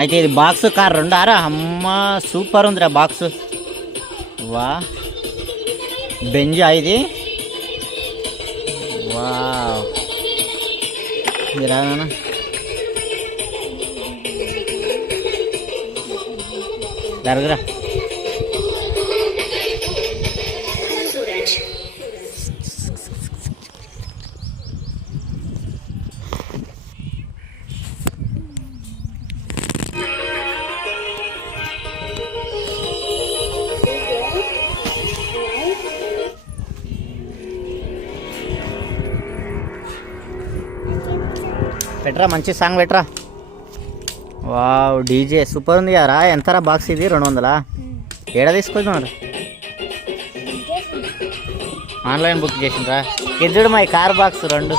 అయితే ఇది box car రెండారా అమ్మ సూపర్ ఉందిరా బాక్స్. వా బెంజా ఇది. వా ఇది రానా జరగరా. పెట్టరా మంచి సాంగ్ పెట్టరా. వావ్ డీజే సూపర్ ఉంది కదరా. ఎంతరా బాక్స్ ఇది 200? ఏడా తీసుకొచ్చినారు? ఆన్లైన్ బుక్ చేసిండ్రా. ఇది చూడు మా కార్ బాక్స్ 2.